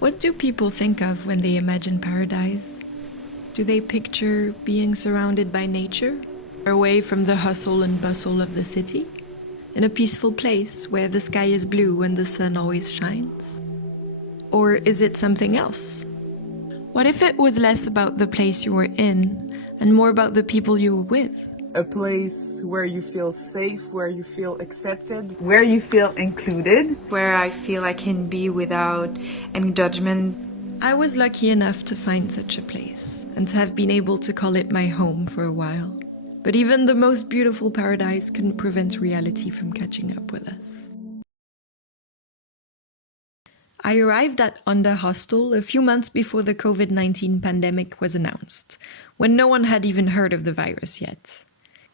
What do people think of when they imagine paradise? Do they picture being surrounded by nature, away from the hustle and bustle of the city, in a peaceful place where the sky is blue and the sun always shines? Or is it something else? What if it was less about the place you were in and more about the people you were with? A place where you feel safe, where you feel accepted, where you feel included, where I feel I can be without any judgment. I was lucky enough to find such a place and to have been able to call it my home for a while. But even the most beautiful paradise couldn't prevent reality from catching up with us. I arrived at Onda Hostel a few months before the COVID-19 pandemic was announced, when no one had even heard of the virus yet.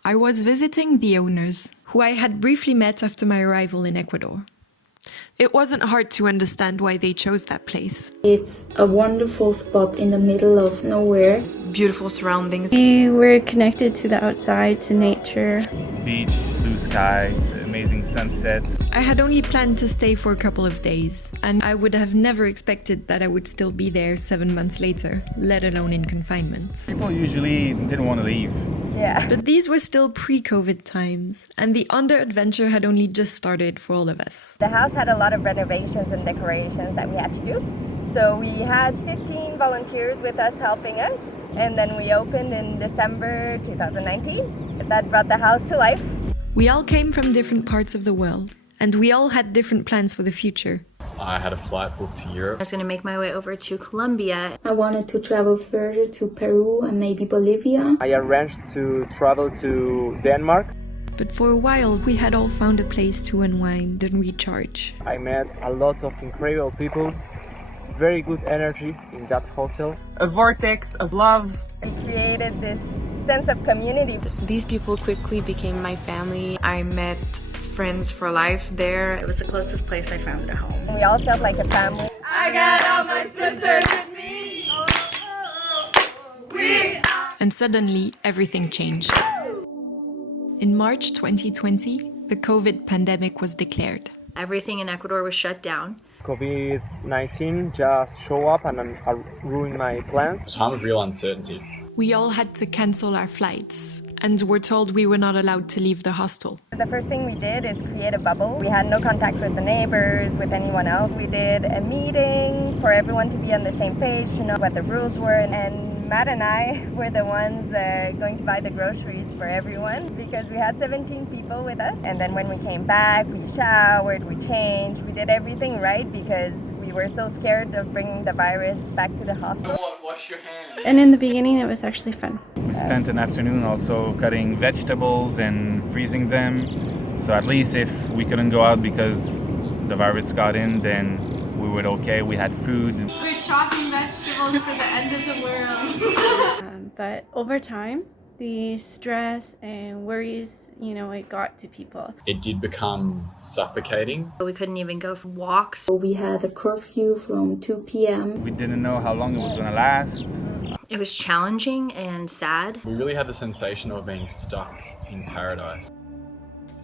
I was visiting the owners, who I had briefly met after my arrival in Ecuador. It wasn't hard to understand why they chose that place. It's a wonderful spot in the middle of nowhere. Beautiful surroundings. We were connected to the outside, to nature. Beach, blue sky, amazing sunsets. I had only planned to stay for a couple of days, and I would have never expected that I would still be there 7 months later, let alone in confinement. People usually didn't want to leave. Yeah. But these were still pre-COVID times, and the Under adventure had only just started for all of us. The house had a lot of renovations and decorations that we had to do. So we had 15 volunteers with us helping us, and then we opened in December 2019. That brought the house to life. We all came from different parts of the world, and we all had different plans for the future. I had a flight booked to Europe. I was going to make my way over to Colombia. I wanted to travel further to Peru and maybe Bolivia. I arranged to travel to Denmark. But for a while, we had all found a place to unwind and recharge. I met a lot of incredible people, very good energy in that hostel. A vortex of love. We created this sense of community. These people quickly became my family. I met friends for life there. It was the closest place I found at home. We all felt like a family. I got all my sisters with me. Oh, oh, oh. We are. And suddenly, everything changed. In March 2020, the COVID pandemic was declared. Everything in Ecuador was shut down. COVID-19 just showed up and ruined my plans. A time of real uncertainty. We all had to cancel our flights and were told we were not allowed to leave the hostel. The first thing we did is create a bubble. We had no contact with the neighbors, with anyone else. We did a meeting for everyone to be on the same page, to know what the rules were. And Matt and I were the ones going to buy the groceries for everyone because we had 17 people with us. And then when we came back, we showered, we changed, we did everything right because we were so scared of bringing the virus back to the hostel. Wash your hands. And in the beginning, it was actually fun. We spent an afternoon also cutting vegetables and freezing them. So at least if we couldn't go out because the virus got in, then we were okay. We had food. We're chopping vegetables for the end of the world. But over time, the stress and worries, it got to people. It did become suffocating. We couldn't even go for walks. We had a curfew from 2 p.m. We didn't know how long it was going to last. It was challenging and sad. We really had the sensation of being stuck in paradise.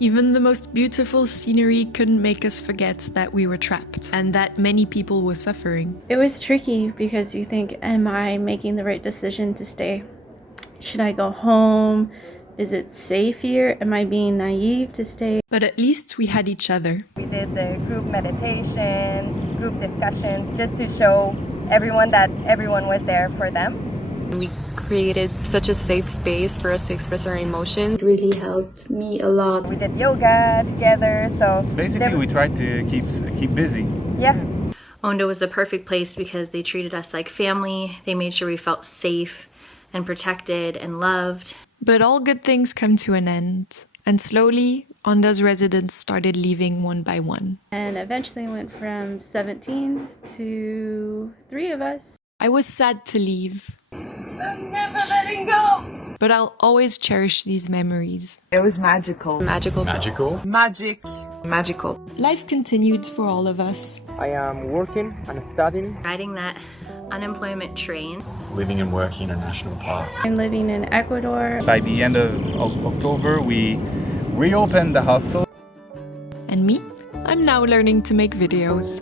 Even the most beautiful scenery couldn't make us forget that we were trapped and that many people were suffering. It was tricky because you think, am I making the right decision to stay? Should I go home? Is it safe here? Am I being naive to stay? But at least we had each other. We did the group meditation, group discussions, just to show everyone that everyone was there for them. We created such a safe space for us to express our emotions. It really helped me a lot. We did yoga together, so basically we tried to keep busy. Yeah. Onda was the perfect place because they treated us like family. They made sure we felt safe and protected and loved. But all good things come to an end. And slowly, Onda's residents started leaving one by one. And eventually went from 17 to 3 of us. I was sad to leave. I'm never letting go. But I'll always cherish these memories. it was magical. Magical. Magical. Magic. Magical. Life continued for all of us. I am working and studying. Riding that unemployment train. Living and working in a national park. I'm living in Ecuador. By the end of October, we reopened the hostel. And me? I'm now learning to make videos.